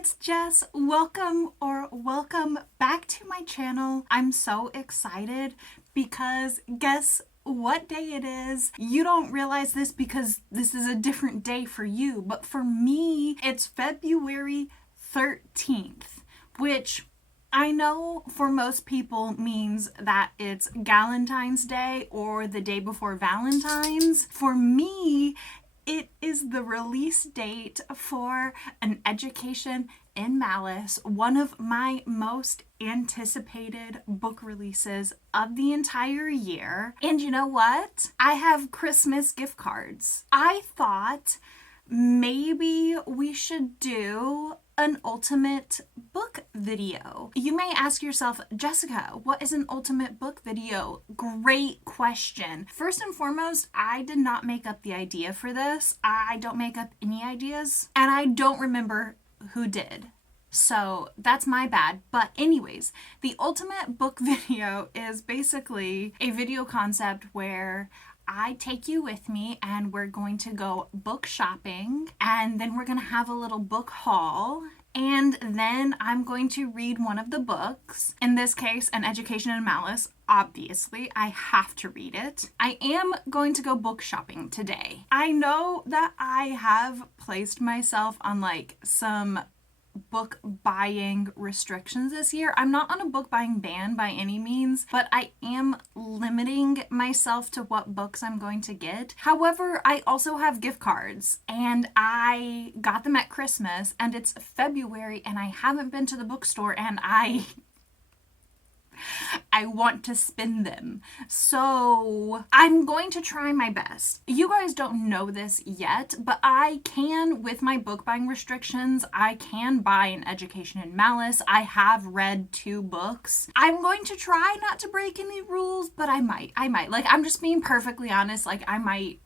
it's Jess. Welcome back to my channel. I'm so excited because guess what day it is? You don't realize this because this is a different day for you, but for me, it's February 13th, which I know for most people means that it's Galentine's Day or the day before Valentine's. For me, it is the release date for An Education in Malice, one of my most anticipated book releases of the entire year. And you know what? I have Christmas gift cards. I thought maybe we should do an ultimate book video. You may ask yourself, Jessica, what is an ultimate book video? Great question. First and foremost, I did not make up the idea for this. I don't make up any ideas, and I don't remember who did. So that's my bad. But anyways, the ultimate book video is basically a video concept where I take you with me and we're going to go book shopping, and then we're going to have a little book haul, and then I'm going to read one of the books. In this case, An Education in Malice. Obviously, I have to read it. I am going to go book shopping today. I know that I have placed myself on some book buying restrictions this year. I'm not on a book buying ban by any means, but I am limiting myself to what books I'm going to get. However, I also have gift cards, and I got them at Christmas, and it's February, and I haven't been to the bookstore, and I want to spend them. So I'm going to try my best. You guys don't know this yet, but I can, with my book buying restrictions, I can buy An Education in Malice. I have read 2 books. I'm going to try not to break any rules, but I might. I'm just being perfectly honest. I might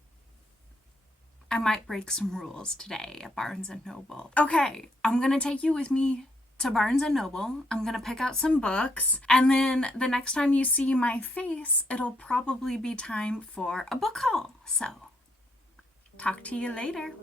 break some rules today at Barnes & Noble. Okay, I'm gonna take you with me to Barnes & Noble. I'm gonna pick out some books, and then the next time you see my face, it'll probably be time for a book haul. So, talk to you later.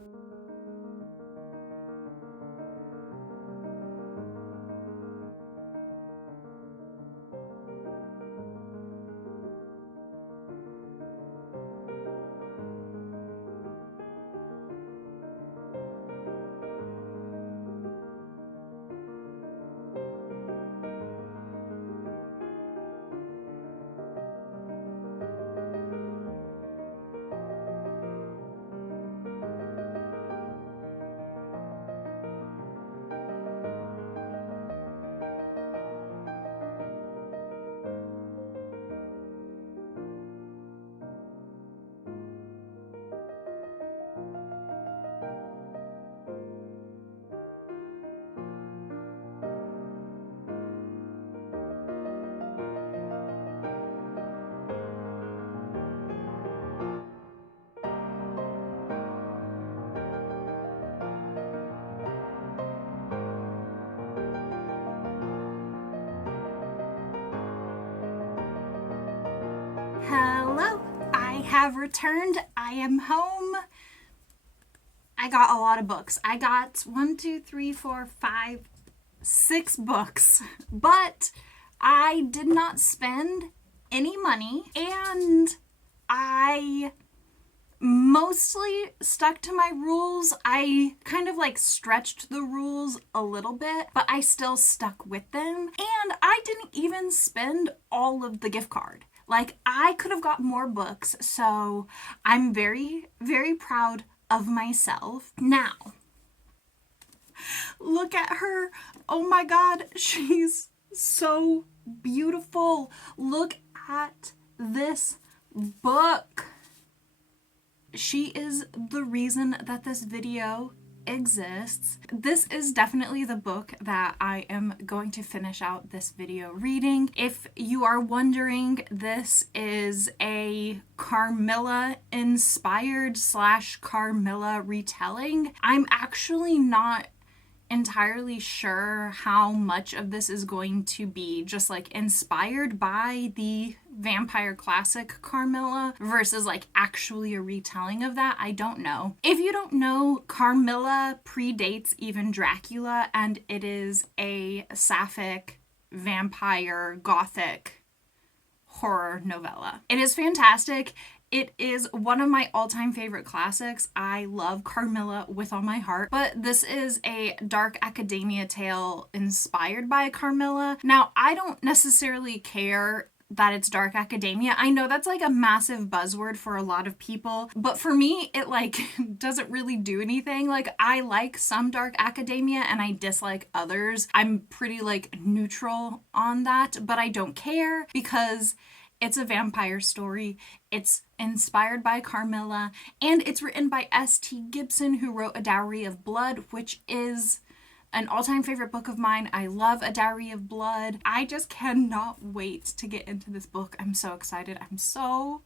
Hello, I have returned. I am home. I got a lot of books. I got 6 books, but I did not spend any money, and I mostly stuck to my rules. I kind of stretched the rules a little bit, but I still stuck with them, and I didn't even spend all of the gift card. I could have got more books, so I'm very, very proud of myself. Now, look at her. Oh my God, she's so beautiful. Look at this book. She is the reason that this video exists. This is definitely the book that I am going to finish out this video reading. If you are wondering, this is a Carmilla inspired / Carmilla retelling. I'm actually not entirely sure how much of this is going to be just like inspired by the vampire classic Carmilla versus like actually a retelling of that. I don't know. If you don't know, Carmilla predates even Dracula, and it is a sapphic vampire gothic horror novella. It is fantastic. It is one of my all-time favorite classics. I love Carmilla with all my heart, but this is a dark academia tale inspired by Carmilla. Now, I don't necessarily care that it's dark academia. I know that's like a massive buzzword for a lot of people, but for me, it like doesn't really do anything. Like, I like some dark academia and I dislike others. I'm pretty like neutral on that, but I don't care because it's a vampire story. It's inspired by Carmilla, and it's written by S.T. Gibson, who wrote A Dowry of Blood, which is an all-time favorite book of mine. I love A Dowry of Blood. I just cannot wait to get into this book. I'm so excited. I'm so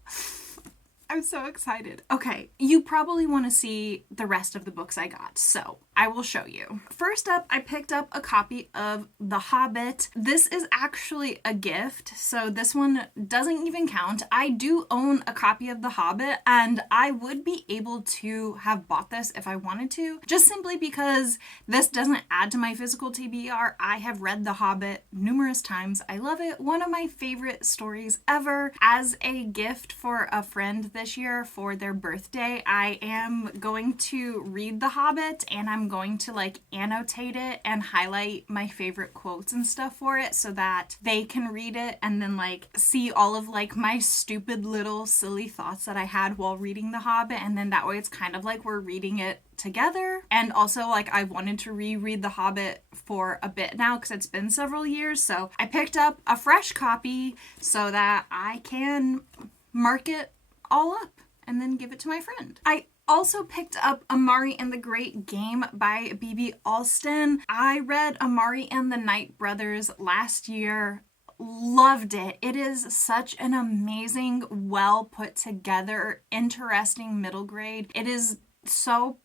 excited. Okay, you probably want to see the rest of the books I got, so I will show you. First up, I picked up a copy of The Hobbit. This is actually a gift, so this one doesn't even count. I do own a copy of The Hobbit, and I would be able to have bought this if I wanted to, just simply because this doesn't add to my physical TBR. I have read The Hobbit numerous times. I love it. One of my favorite stories ever. As a gift for a friend this year for their birthday, I am going to read The Hobbit, and I'm going to like annotate it and highlight my favorite quotes and stuff for it so that they can read it and then like see all of like my stupid little silly thoughts that I had while reading The Hobbit, and then that way it's kind of like we're reading it together. And also, like, I wanted to reread The Hobbit for a bit now because it's been several years, so I picked up a fresh copy so that I can mark it all up and then give it to my friend. I also picked up Amari and the Great Game by B.B. Alston. I read Amari and the Night Brothers last year. Loved it. It is such an amazing, well put together, interesting middle grade. It is so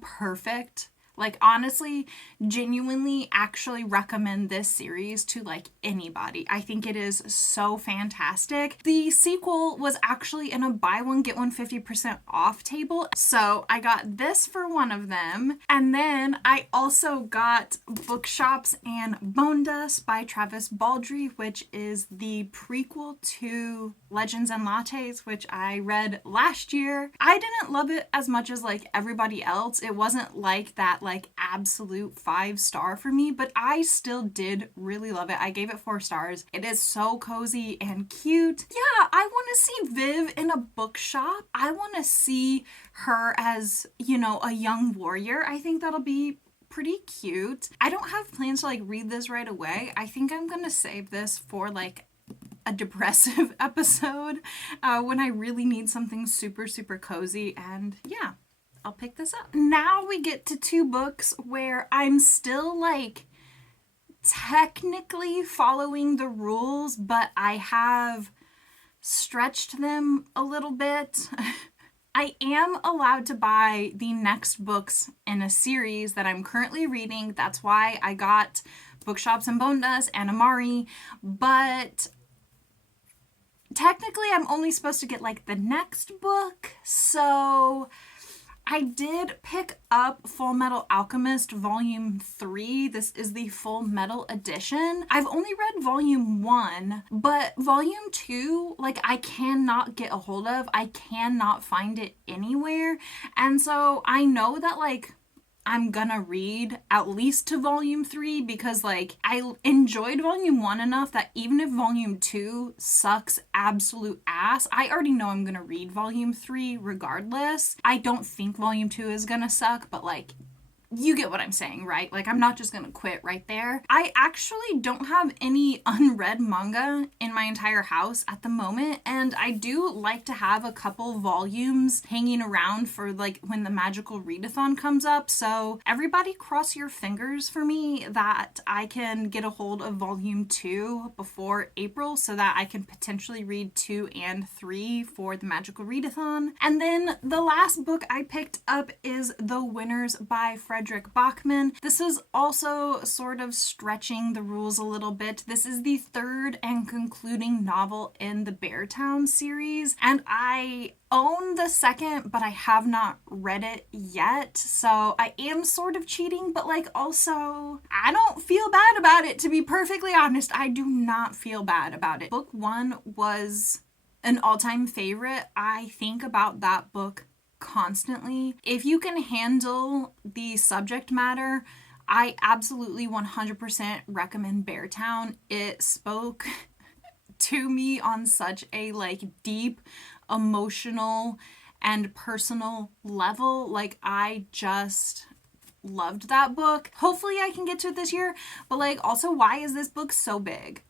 perfect. Like, honestly, genuinely actually recommend this series to like anybody. I think it is so fantastic. The sequel was actually in a buy one get one 50% off table, so I got this for one of them. And then I also got Bookshops and Bone Dust by Travis Baldree, which is the prequel to Legends and Lattes, which I read last year. I didn't love it as much as like everybody else. It wasn't like that like absolute 5-star for me, but I still did really love it. I gave it 4 stars. It is so cozy and cute. Yeah, I want to see Viv in a bookshop. I want to see her as, you know, a young warrior. I think that'll be pretty cute. I don't have plans to like read this right away. I think I'm gonna save this for like a depressive episode when I really need something super cozy, and yeah, I'll pick this up. Now we get to 2 books where I'm still like technically following the rules, but I have stretched them a little bit. I am allowed to buy the next books in a series that I'm currently reading. That's why I got Bookshops and Bone Dust and Amari, but technically I'm only supposed to get like the next book, so I did pick up Full Metal Alchemist Volume 3. This is the Full Metal edition. I've only read Volume 1, but Volume 2, like, I cannot get a hold of. I cannot find it anywhere. And so I know that, like, I'm gonna read at least to Volume 3 because, like, I enjoyed Volume 1 enough that even if Volume 2 sucks absolute ass, I already know I'm gonna read Volume 3 regardless. I don't think Volume 2 is gonna suck, but, like, you get what I'm saying, right? Like, I'm not just gonna quit right there. I actually don't have any unread manga in my entire house at the moment, and I do like to have a couple volumes hanging around for, like, when the magical readathon comes up. So everybody cross your fingers for me that I can get a hold of Volume 2 before April so that I can potentially read 2 and 3 for the magical readathon. And then the last book I picked up is The Winners by Fred Fredrik Backman. This is also sort of stretching the rules a little bit. This is the third and concluding novel in the Beartown series, and I own the second, but I have not read it yet, so I am sort of cheating, but like also I don't feel bad about it, to be perfectly honest. I do not feel bad about it. Book 1 was an all-time favorite. I think about that book constantly. If you can handle the subject matter, I absolutely 100% recommend Beartown. It spoke to me on such a like deep, emotional, and personal level. Like, I just loved that book. Hopefully I can get to it this year, but like also, why is this book so big?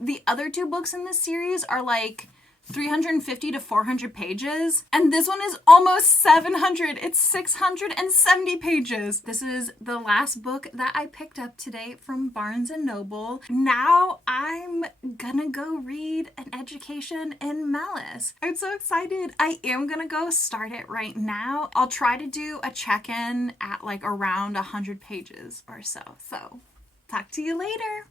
The other 2 books in this series are like 350 to 400 pages, and this one is almost 700. It's 670 pages. This is the last book that I picked up today from Barnes & Noble. Now I'm gonna go read An Education in Malice. I'm so excited. I am gonna go start it right now. I'll try to do a check-in at like around 100 pages or so. So, talk to you later.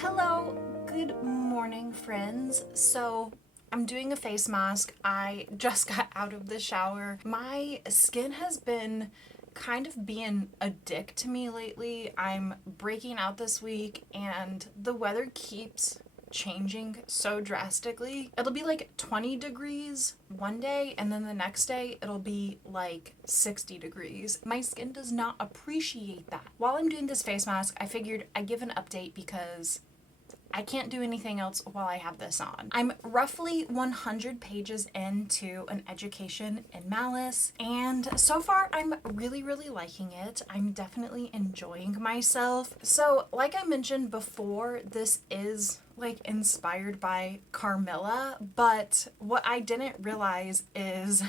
Hello, good morning, friends. So I'm doing a face mask. I just got out of the shower. My skin has been kind of being a dick to me lately. I'm breaking out this week and the weather keeps changing so drastically. It'll be like 20 degrees one day and then the next day it'll be like 60 degrees. My skin does not appreciate that. While I'm doing this face mask, I figured I'd give an update because I can't do anything else while I have this on. I'm roughly 100 pages into An Education in Malice, and so far I'm really liking it. I'm definitely enjoying myself. So, like I mentioned before, this is like inspired by Carmilla, but what I didn't realize is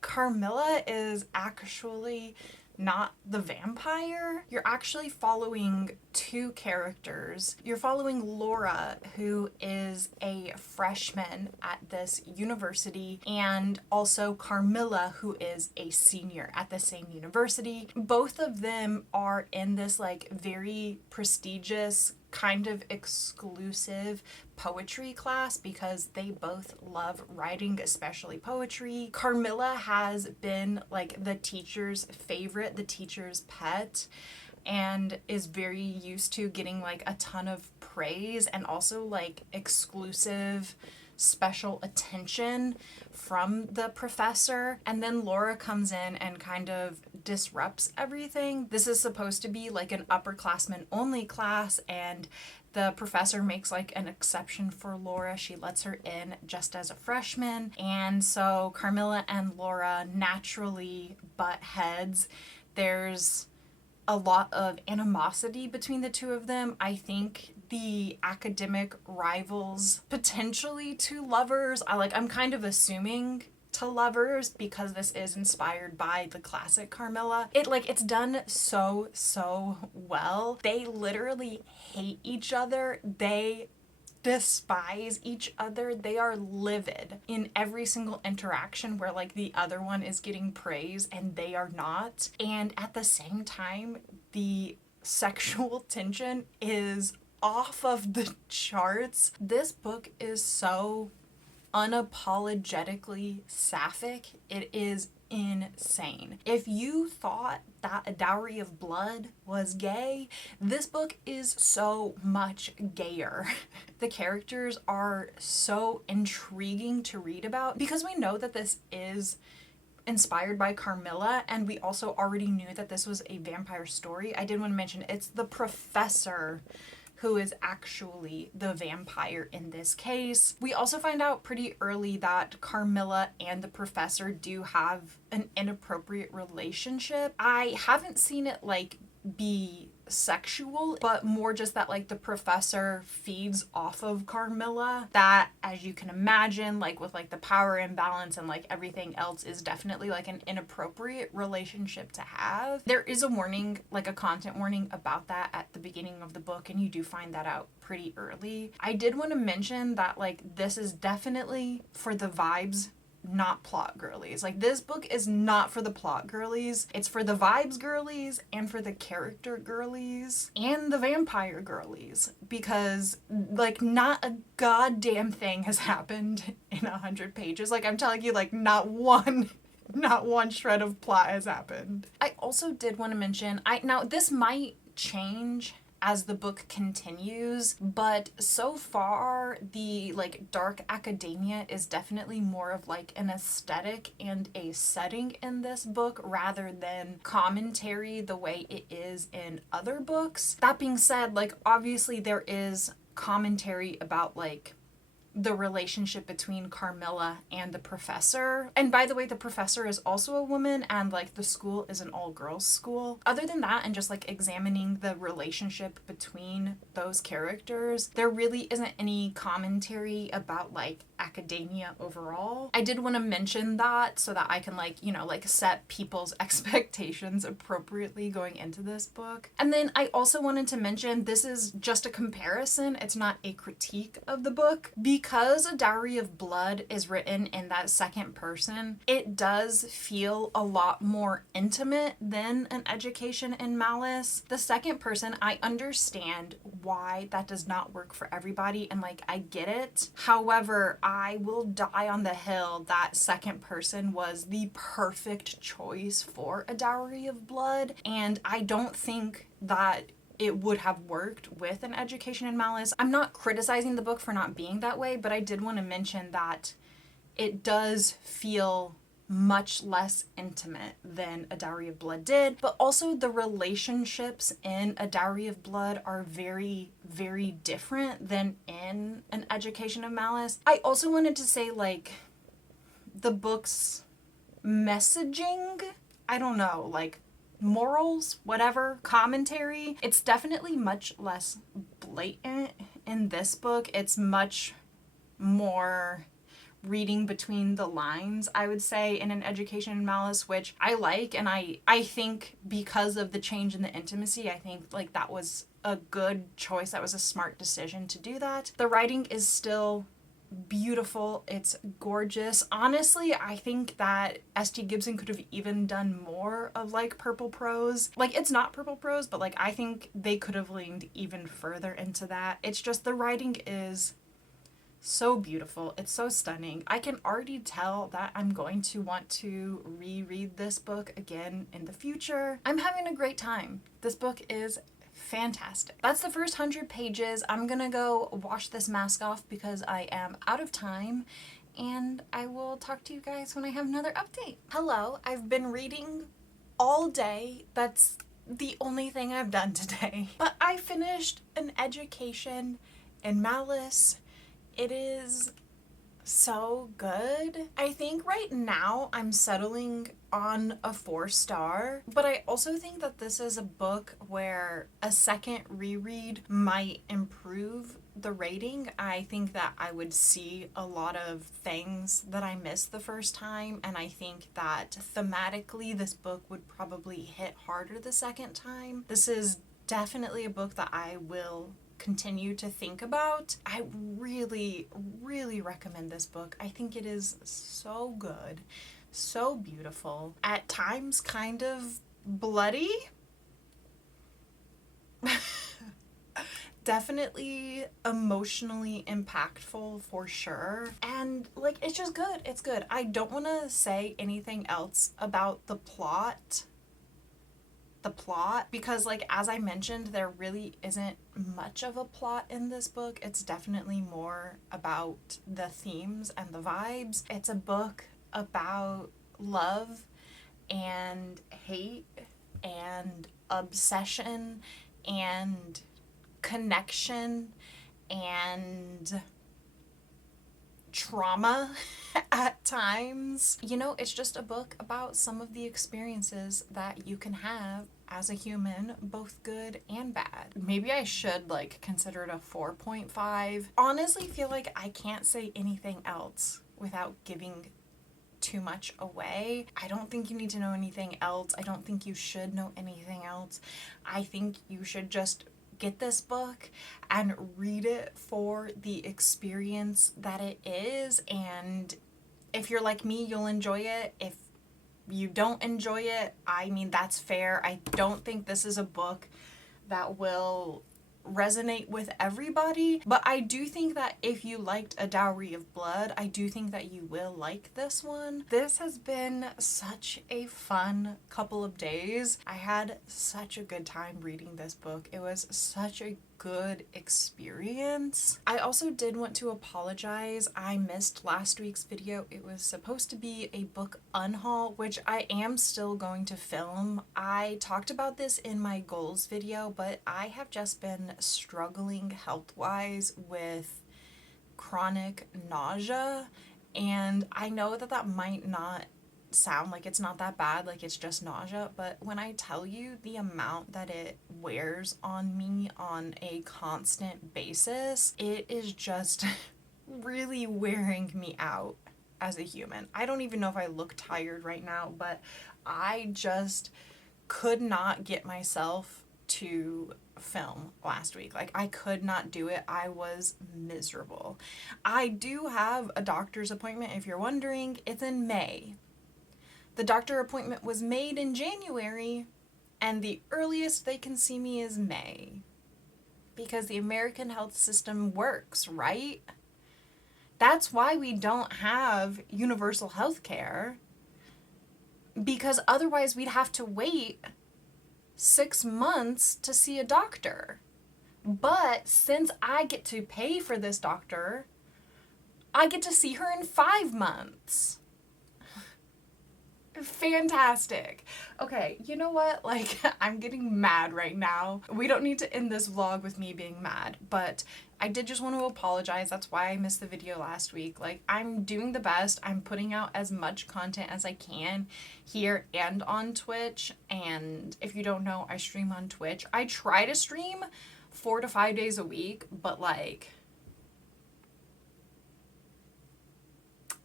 Carmilla is actually not the vampire. You're actually following 2 characters. You're following Laura, who is a freshman at this university, and also Carmilla, who is a senior at the same university. Both of them are in this like very prestigious, kind of exclusive poetry class because they both love writing, especially poetry. Carmilla has been like the teacher's favorite, the teacher's pet, and is very used to getting like a ton of praise and also like exclusive special attention from the professor. And then Laura comes in and kind of disrupts everything. This is supposed to be like an upperclassmen only class, and the professor makes like an exception for Laura. She lets her in just as a freshman, and so Carmilla and Laura naturally butt heads. There's a lot of animosity between the 2 of them. I think the academic rivals potentially to lovers. I'm kind of assuming to lovers because this is inspired by the classic Carmilla. It's done so well. They literally hate each other. They despise each other. They are livid in every single interaction where the other one is getting praise and they are not. And at the same time, the sexual tension is off of the charts. This book is so unapologetically sapphic. It is insane. If you thought that A Dowry of Blood was gay, this book is so much gayer. The characters are so intriguing to read about because we know that this is inspired by Carmilla, and we also already knew that this was a vampire story. I did want to mention it's the professor who is actually the vampire in this case. We also find out pretty early that Carmilla and the professor do have an inappropriate relationship. I haven't seen it be sexual, but more just that the professor feeds off of Carmilla. That, as you can imagine, with the power imbalance and everything else, is definitely an inappropriate relationship to have. There is a warning, a content warning about that at the beginning of the book, and you do find that out pretty early. I did want to mention that this is definitely for the vibes, not plot girlies. This book is not for the plot girlies. It's for the vibes girlies and for the character girlies and the vampire girlies, because not a goddamn thing has happened in 100 pages. I'm telling you, not one shred of plot has happened. I also did want to mention, now this might change as the book continues, but so far the dark academia is definitely more of an aesthetic and a setting in this book rather than commentary the way it is in other books. That being said, obviously there is commentary about the relationship between Carmilla and the professor. And by the way, the professor is also a woman, and the school is an all-girls school. Other than that, and just examining the relationship between those characters, there really isn't any commentary about academia overall. I did want to mention that so that I can set people's expectations appropriately going into this book. And then I also wanted to mention this is just a comparison. It's not a critique of the book. Because A Dowry of Blood is written in that second person, it does feel a lot more intimate than An Education in Malice. The second person, I understand why that does not work for everybody, and I get it. However, I will die on the hill that second person was the perfect choice for A Dowry of Blood, and I don't think that it would have worked with An Education in Malice. I'm not criticizing the book for not being that way, but I did want to mention that it does feel much less intimate than A Dowry of Blood did, but also the relationships in A Dowry of Blood are very, very different than in An Education of Malice. I also wanted to say, the book's messaging, I don't know, morals, whatever, commentary, it's definitely much less blatant in this book. It's much more reading between the lines, I would say, in An Education in Malice, which I like, and I think because of the change in the intimacy, I think that was a good choice. That was a smart decision to do that. The writing is still beautiful. It's gorgeous. Honestly, I think that S.T. Gibson could have even done more of purple prose. It's not purple prose, but I think they could have leaned even further into that. It's just the writing is so beautiful. It's so stunning. I can already tell that I'm going to want to reread this book again in the future. I'm having a great time. This book is fantastic. That's the first 100 pages. I'm gonna go wash this mask off because I am out of time, and I will talk to you guys when I have another update. Hello, I've been reading all day. That's the only thing I've done today. But I finished An Education in Malice. It is so good. I think right now I'm settling on a 4-star, but I also think that this is a book where a second reread might improve the rating. I think that I would see a lot of things that I missed the first time, and I think that thematically this book would probably hit harder the second time. This is definitely a book that I will continue to think about. I really, really recommend this book. I think it is so good, so beautiful, at times kind of bloody. Definitely emotionally impactful for sure. And like, it's just good. It's good. I don't want to say anything else about the plot because, like, as I mentioned, there really isn't much of a plot in this book. It's definitely more about the themes and the vibes. It's a book about love and hate and obsession and connection and trauma at times. You know, it's just a book about some of the experiences that you can have as a human, both good and bad. Maybe I should like consider it a 4.5. Honestly, feel like I can't say anything else without giving too much away. I don't think you need to know anything else. I don't think you should know anything else. I think you should just get this book and read it for the experience that it is, and if you're like me, you'll enjoy it. If you don't enjoy it, I mean, that's fair. I don't think this is a book that will resonate with everybody, but I do think that if you liked A Dowry of Blood, I do think that you will like this one. This has been such a fun couple of days. I had such a good time reading this book. It was such a good experience. I also did want to apologize. I missed last week's video. It was supposed to be a book unhaul, which I am still going to film. I talked about this in my goals video, but I have just been struggling health-wise with chronic nausea, and I know that that might not sound like it's not that bad, like it's just nausea, but when I tell you the amount that it wears on me on a constant basis, it is just really wearing me out as a human. I don't even know if I look tired right now, but I just could not get myself to film last week. Like, I could not do it. I was miserable. I do have a doctor's appointment, if you're wondering. It's in May. The doctor appointment was made in January, and the earliest they can see me is May. Because the American health system works, right? That's why we don't have universal health care. Because otherwise we'd have to wait 6 months to see a doctor. But since I get to pay for this doctor, I get to see her in 5 months. Fantastic. Okay, you know what? Like, I'm getting mad right now. We don't need to end this vlog with me being mad, but I did just want to apologize. That's why I missed the video last week. Like, I'm doing the best. I'm putting out as much content as I can here and on Twitch. And if you don't know, I stream on Twitch. I try to stream 4 to 5 days a week, but like,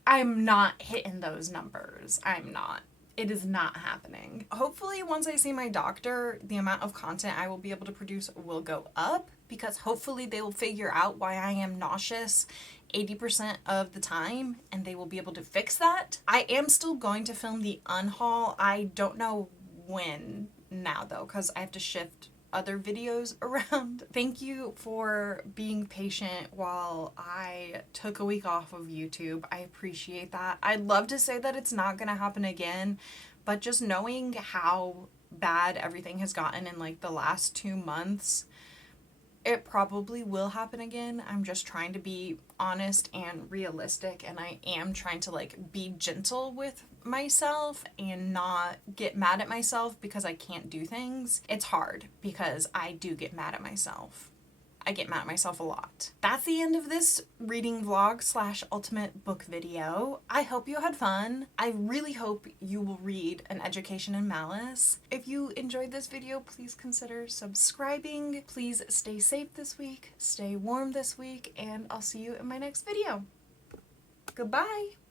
I'm not hitting those numbers. I'm not. It is not happening. Hopefully, once I see my doctor, the amount of content I will be able to produce will go up, because hopefully they will figure out why I am nauseous 80% of the time, and they will be able to fix that. I am still going to film the unhaul. I don't know when now, though, because I have to shift other videos around. Thank you for being patient while I took a week off of YouTube. I appreciate that. I'd love to say that it's not gonna happen again, but just knowing how bad everything has gotten in like the last 2 months, it probably will happen again. I'm just trying to be honest and realistic, and I am trying to like be gentle with myself and not get mad at myself because I can't do things. It's hard because I do get mad at myself. I get mad at myself a lot. That's the end of this reading vlog slash ultimate book video. I hope you had fun. I really hope you will read An Education in Malice. If you enjoyed this video, please consider subscribing. Please stay safe this week, stay warm this week, and I'll see you in my next video. Goodbye!